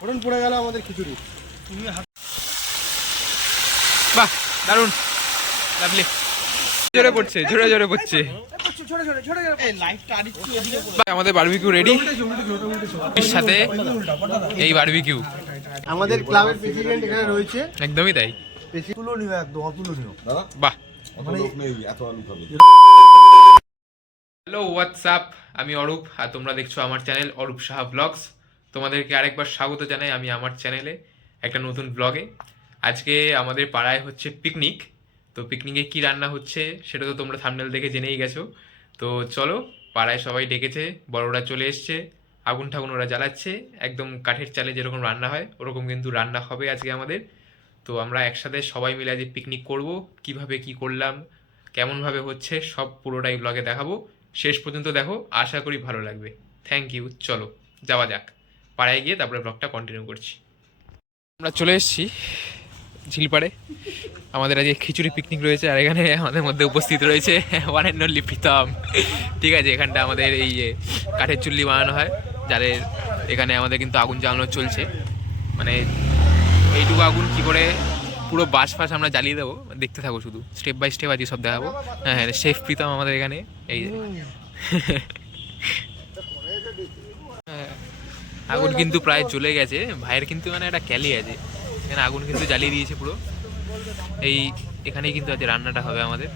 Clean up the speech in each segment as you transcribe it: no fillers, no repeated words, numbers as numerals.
ফোড়ন পড়ে গেল আমাদের খিচুড়ি। বাহ, দারুন, লাভলি। জোরে পড়ছে, জোরে জোরে পড়ছে। আমাদের বারবিকিউ রেডি, এর সাথে এই বারবিকিউ আমাদের ক্লাবের প্রেসিডেন্ট এখানে রয়েছে। একদমই তাই, তুলনীয়, একদম অতুলনীয়। বাহ। হ্যালো, হোয়াটসঅ্যাপ, আমি অরূপ আর তোমরা দেখছো আমার চ্যানেল অরূপ সাহা ব্লগস। তোমাদেরকে আরেকবার স্বাগত জানাই আমি আমার চ্যানেলে একটা নতুন ব্লগে। আজকে আমাদের পাড়ায় হচ্ছে পিকনিক। তো পিকনিকে কি রান্না হচ্ছে সেটা তো তোমরা থাম্বনেল দেখে জেনেই গেছো। তো চলো, পাড়ায় সবাই ডেকেছে, বড়রা চলে এসছে, আগুন ঠাগুন ওরা জ্বালাচ্ছে, একদম কাঠের চালে যেরকম রান্না হয় ওরকম কিন্তু রান্না হবে আজকে আমাদের। তো আমরা একসাথে সবাই মিলে আজকে পিকনিক করব, কিভাবে কি করলাম, কেমনভাবে হচ্ছে সব পুরোটাই ব্লগে দেখাবো। শেষ পর্যন্ত দেখো, আশা করি ভালো লাগবে। Thank you. চলো যাওয়া যাক, পাড়ায় গিয়ে তারপরে ব্লগটা কন্টিনিউ করছি। আমরা চলে এসেছি ঝিলপাড়ে, আমাদের আজকে খিচুড়ি পিকনিক রয়েছে। আর এখানে আমাদের মধ্যে উপস্থিত রয়েছে ওয়ান অ্যান্ড অনলি প্রীতম। ঠিক আছে, এখানটা আমাদের এই যে কাঠের চুল্লি বানানো হয়, যাদের এখানে আমাদের কিন্তু আগুন জ্বালানো চলছে। মানে এইটুকু আগুন কি করে পুরো বাস ফাস আমরা জ্বালিয়ে দেবো, দেখতে থাকো, শুধু স্টেপ বাই স্টেপ আজকে সব দেখাবো। হ্যাঁ হ্যাঁ, শেফ প্রীতম আমাদের এখানে। এই আগুন কিন্তু প্রায় জ্বলে গেছে, ভাইয়ের কিন্তু মানে একটা ক্যালি আছে, এখানে আগুন কিন্তু জ্বালিয়ে দিয়েছে পুরো। এই এখানেই কিন্তু আজকে রান্নাটা হবে আমাদের।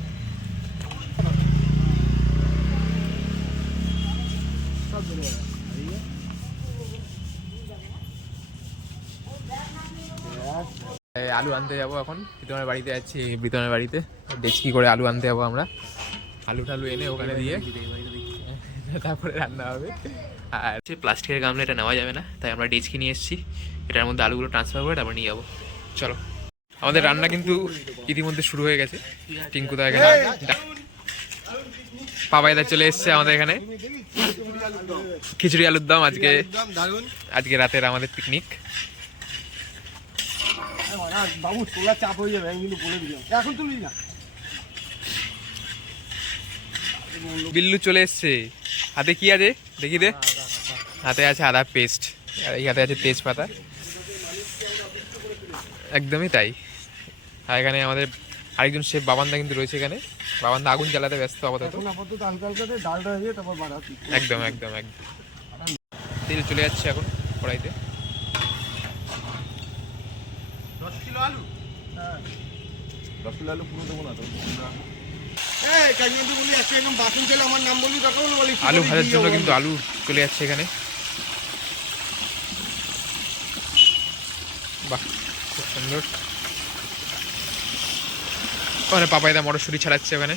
আলু আনতে যাবো এখন, প্রীতমের বাড়িতে যাচ্ছি, প্রীতমের বাড়িতে ডেচকি করে আলু আনতে যাবো আমরা। আলু টালু এনে ওখানে দিয়ে তারপরে রান্না হবে। আর প্লাস্টিকের গামলা এটা নেওয়া যাবে না, তাই আমরা ডেচকি নিয়ে এসেছি, এটার মধ্যে আলুগুলো ট্রান্সফার করে তারপর নিয়ে যাবো। চলো, আমাদের রান্না কিন্তু ইতিমধ্যে শুরু হয়ে গেছে। টিঙ্কুদা এখানে, পাপাইদা চলে এসছে আমাদের এখানে। খিচুড়ি আলুর দম আজকে, আজকে রাতের আমাদের পিকনিক। বাবু তোলা চাপ হয়ে যাবে, আমি কিন্তু বলে দিলাম এখন তুলি না। বিল্লু চলে এসছে, হাতে কি আছে দেখি দে। হাতে আছে আদা পেস্ট, আর এই হাতে আছে তেজপাতা, একদমই তাই। আর এখানে আমাদের আরেকজন শেফ বাবান্দা কিন্তু রয়েছে এখানে, বাবান্দা আগুন জ্বালাতে ব্যস্ত আপাতত। একদম একদম একদম, তেল চলে যাচ্ছে এখন কড়াইতে। 10 কিলো আলু, হ্যাঁ 10 কিলো আলু পুরো দেবো না তো। আলু ভাজার জন্য কিন্তু আলু চলে যাচ্ছে এখানে। বাহ, খুব সুন্দর। ওখানে পাপাইদা মটরশুঁটি ছাড়াচ্ছে ওখানে।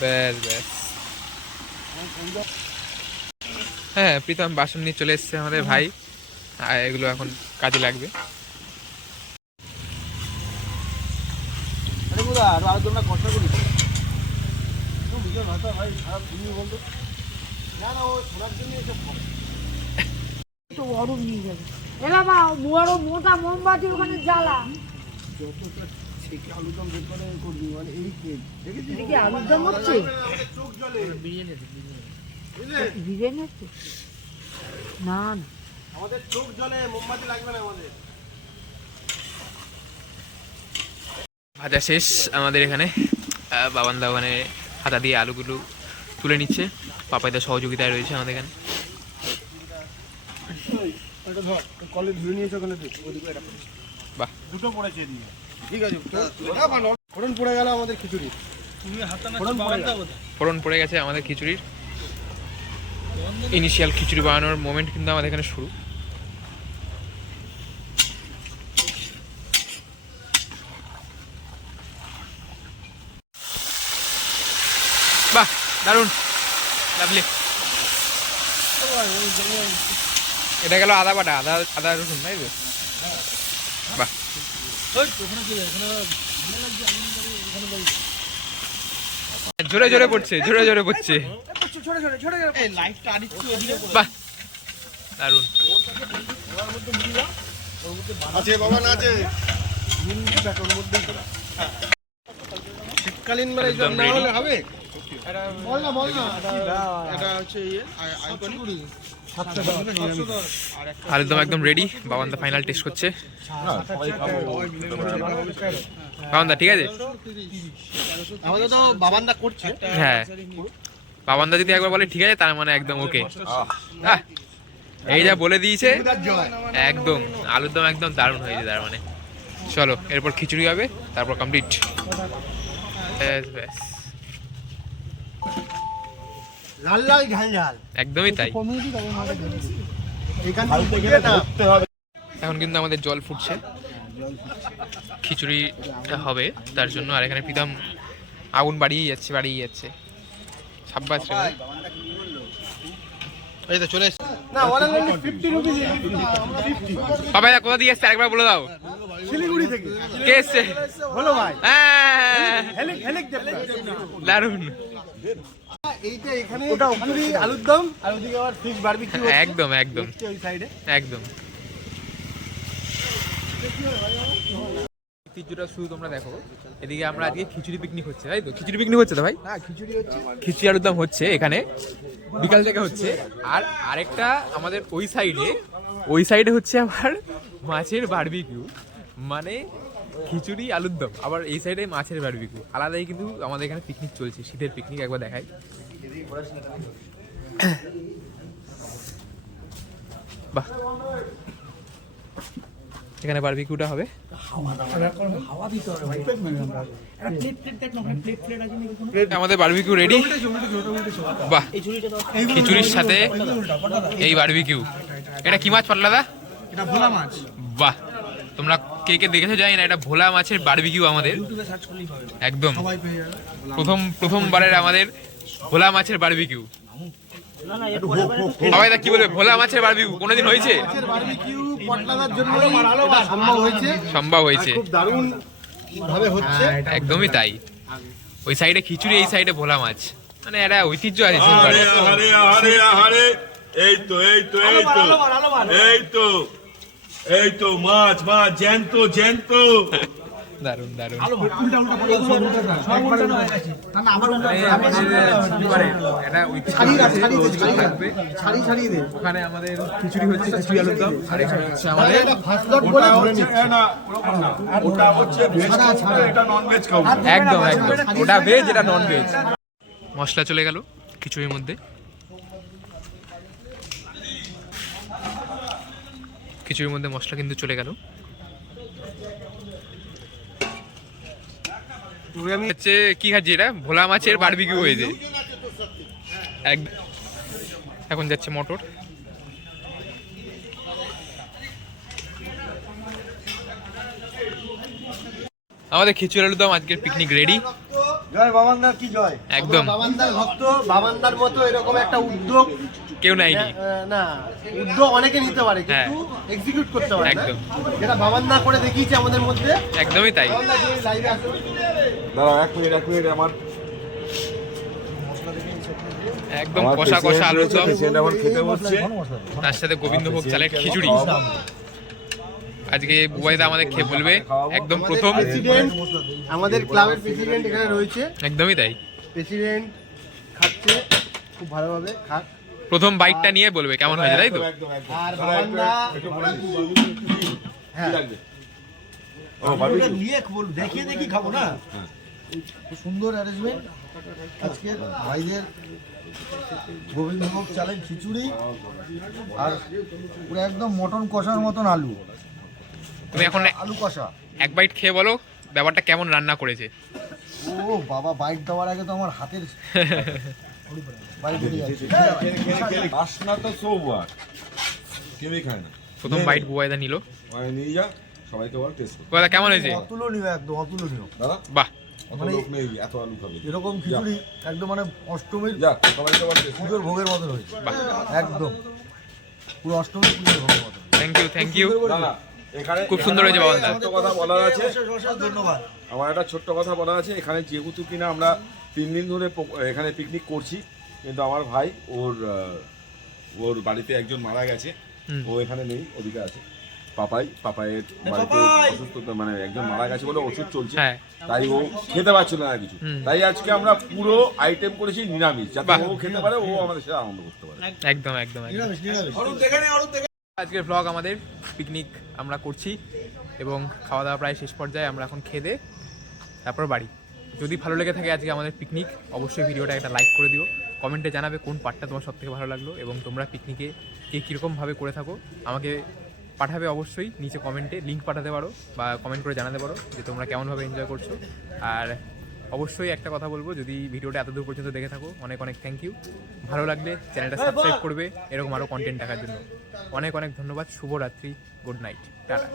ব্যাস ব্যাস, হ্যাঁ প্রীতম বাসন নিয়ে চলে এসছে আমাদের ভাই, আর এগুলো এখন কাজে লাগবে। মোটা মোমবাতি ওখানে জ্বালা। আলুদম বের করে করবি, মানে এই দেখি আলুদম হচ্ছে, বিরিয়ানি হচ্ছে না না, আমাদের চোখ জ্বলে, মোমবাতি লাগবে না আমাদের। ভাজা শেষ আমাদের এখানে, বাবান্দা ওখানে হাতা দিয়ে আলুগুলো তুলে নিচ্ছে, পাপাইদা সহযোগিতায় রয়েছে আমাদের এখানে। বাহ, দুটো পড়েছে এদিকে, ঠিক আছে। ফোড়ন পড়ে গেল আমাদের খিচুড়ি, ফোড়ন পড়ে গেছে আমাদের খিচুড়ির। ইনিশিয়াল খিচুড়ি বানানোর মোমেন্ট কিন্তু আমাদের এখানে শুরু। বাহ, দারুন, লাভলি। এটা গেল আদা বাটা, আদা আদা রসুন, তাই তো? বাহ, জোরে জোরে পড়ছে, জোরে জোরে পড়ছে। বাহ, দারুন। আছে বাবা, না আছে শীতকালীন মানে একদম জল না ready। হলে হবে? বল না এটা হচ্ছে ইয়ে আইকনিক 710 আর একটা আলুর দম একদম রেডি। বাবান্দা ফাইনাল টেস্ট করছে। বাবান্দা ঠিক আছে? আমাদের তো বাবান্দা করছে। হ্যাঁ, বাবান্দা যদি একবার বলে ঠিক আছে তার মানে একদম ওকে। এই যা বলে দিয়েছে একদম আলুর দম একদম দারুণ হয়েছে তার মানে। চলো এরপর খিচুড়ি হবে, তারপর কমপ্লিট। ব্যাস লাল লাল ঝাল ঝাল একদমই তাই। এখান থেকে ঘুরতে হবে। এখন কিন্তু আমাদের জল ফুটছে, খিচুড়িটা হবে তার জন্য। আর এখানে প্রীতম আগুন বাড়িয়ে যাচ্ছে। সাব্বাস রে ভাই। এই তো চলে এসেছে। না অনলাইনে 50 রুপিস। বাবা এটা কোথা দিয়ে এসছে একবার বলে দাও। শিলিগুড়ি থেকে। কে এসছে? হলো ভাই। হ্যাঁ, হেলিক দারুণ। এইটা এখানে ওটা ওখানে আলুর দম আর ওদিকে আবার ফিশ বারবিকিউ একদম ওই সাইডে। একদম খিচুড়িটা শুধু তোমরা দেখো, এদিকে আমরা আজকে খিচুড়ি পিকনিক হচ্ছে, তাই তো? খিচুড়ি পিকনিক হচ্ছে তো ভাই? হ্যাঁ খিচুড়ি হচ্ছে। খিচুড়ি আলুর দম হচ্ছে এখানে বিকাল থেকে হচ্ছে। আর আরেকটা আমাদের ওই সাইডে হচ্ছে আবার মাছের বারবিকিউ, মানে খিচুড়ি আলুর দম, আবার এই সাইডে মাছের বারবিকিউ। আলাদাই কিন্তু আমাদের এখানে পিকনিক চলছে, শীতের পিকনিক। একবার দেখাই। বাহ, এখানে বারবিকিউটা হবে। আমাদের বারবিকিউ রেডি। বাহ, খিচুড়ির সাথে এই বারবিকিউ। এটা কি মাছ পাল্লা দা? এটা ভোলা মাছ। বাহ, তোমরা কে কে দেখেছো জানি না, এটা ভোলা মাছের বারবিকিউ আমাদের। একদম প্রথমবারের আমাদের ভোলা মাছের বারবিকিউ। সবাই কি বলবে, ভোলা মাছের বারবিকিউ কোনোদিন হয়েছে? মাছের বারবিকিউ পটলাদার জন্য সম্ভব হয়েছে। খুব দারুণ ভাবে হচ্ছে। একদমই তাই। ওই সাইডে খিচুড়ি, এই সাইডে ভোলা মাছ, মানে একটা ঐতিহ্য আছে শিলচরে। এই তো মাছ জ্যান্ত দারুণ দারুণ। ওখানে আমাদের খিচুড়ি হচ্ছে, খিচুড়ি আলুর দম। আর এখানে হচ্ছে আমাদের ওটা হচ্ছে এটা নন ভেজ খাবো। একদম ওটা ভেজ, এটা নন ভেজ। মশলা চলে গেল খিচুড়ির মধ্যে। খিচুড়ির মধ্যে মশলা কিন্তু চলে গেল। হচ্ছে কি খাচ্ছি, এটা ভোলা মাছের বারবিকিউ হয়েছে। এখন যাচ্ছে মটর। আমাদের খিচুড়ি আলুর দম আজকের পিকনিক রেডি। জয় বাবান্দার কি জয়। একদম বাবান্দার ভক্ত। বাবান্দার মতো এরকম একটা উদ্যোগ কেউ নেয়নি। না, উদ্যোগ অনেকে নিতে পারে কিন্তু এক্সিকিউট করতে পারে না। একদম যেটা বাবান্দা করে দেখিয়েছে আমাদের মধ্যে। একদমই তাই। বাবান্দা যে লাইভে আসুন। দাঁড়াও এক মিনিট আমার একদম কষা কষা আলুর দম, আমার খেতে বসছে। তার সাথে গোবিন্দভোগ চালের খিচুড়ি। আজকে বুবাইদা আমাদের খেয়ে বলবে একদম প্রথম। প্রেসিডেন্ট, আমাদের ক্লাবের প্রেসিডেন্ট এখানে রয়েছে। একদমই তাই। প্রেসিডেন্ট খাচ্ছে খুব ভালোভাবে, খাক। প্রথম বাইটটা নিয়ে বলবে কেমন হয়েছে, তাই তো? আর বাবান্দা হ্যাঁ নিয়ে দেখিয়ে দেখি খাবো না। খুব সুন্দর অ্যারেঞ্জমেন্ট আজকের ভাইদের। গোবিন্দভোগ চালের খিচুড়ি আর পুরো একদম মটন কষার মতন আলু। তুমি এখন আলু কষা এক বাইট খেয়ে বলো ব্যাপারটা কেমন রান্না করেছে। ও বাবা, বাইট দেওয়ার আগে তো আমার হাতের বাইট উঠে যাচ্ছে। বাসনা তো সৌবার কেউই খায় না। প্রথম বাইট বুবাইদা নিল। নিয়ে যা সবাইকে বল টেস্ট করো। বুবাইদা কেমন হয়েছে? অতুলনীয়, একদম অতুলনীয়। দাদা বাহ, অত লোক নেই এত আলু খাবে। এরকম খিচুড়ি একদম মানে অষ্টমীর যা সবাইকে বল টেস্ট পুজোর ভোগের মতন হয়েছে। বাহ, একদম পুরো অষ্টমীর পুজোর ভোগের মতন। Thank you. দাদা এখানে খুব সুন্দর হয়েছে বাবান্দা। ছোট্ট কথা বলার আছে, ধন্যবাদ। আমার একটা ছোট্ট কথা বলার আছে। এখানে যেহেতু কিনা আমরা 3 দিন ধরে এখানে পিকনিক করছি, কিন্তু আমার ভাই ওর বাড়িতে একজন মারা গেছে, ও এখানে নেই, ওদিকে আছে। পাপাইয়ের বাড়িতে অসুস্থতা, মানে একজন মারা গেছে বলে ওষুধ চলছে, হ্যাঁ তাই ও খেতে পারছিল না কিছু। তাই আজকে আমরা পুরো আইটেম করেছি নিরামিষ, যাতে বাহ। ও খেতে পারে, ও আমাদের সাথে আনন্দ করতে পারে। একদম একদম একদম নিরামিষ নিরামিষ আজকের ব্লগ আমাদের পিকনিক আমরা করছি এবং খাওয়া দাওয়া প্রায় শেষ পর্যায়ে। আমরা এখন খেয়ে দিয়ে তারপর বাড়ি। যদি ভালো লেগে থাকে আজকে আমাদের পিকনিক, অবশ্যই ভিডিওটা একটা লাইক করে দিও, কমেন্টে জানাবে কোন পার্টটা তোমার সবথেকে ভালো লাগলো এবং তোমরা পিকনিকে কে কীরকমভাবে করে থাকো আমাকে পাঠাবে অবশ্যই। নিচে কমেন্টে লিঙ্ক পাঠাতে পারো বা কমেন্ট করে জানাতে পারো যে তোমরা কেমনভাবে এনজয় করছো। আর অবশ্যই একটা কথা বলবো, যদি ভিডিওটা এতদূর পর্যন্ত দেখে থাকো অনেক অনেক থ্যাংক ইউ। ভালো লাগলে চ্যানেলটা সাবস্ক্রাইব করবে এরকম আরও কন্টেন্ট দেখার জন্য। অনেক অনেক ধন্যবাদ। শুভরাত্রি, গুড নাইট, টাটা।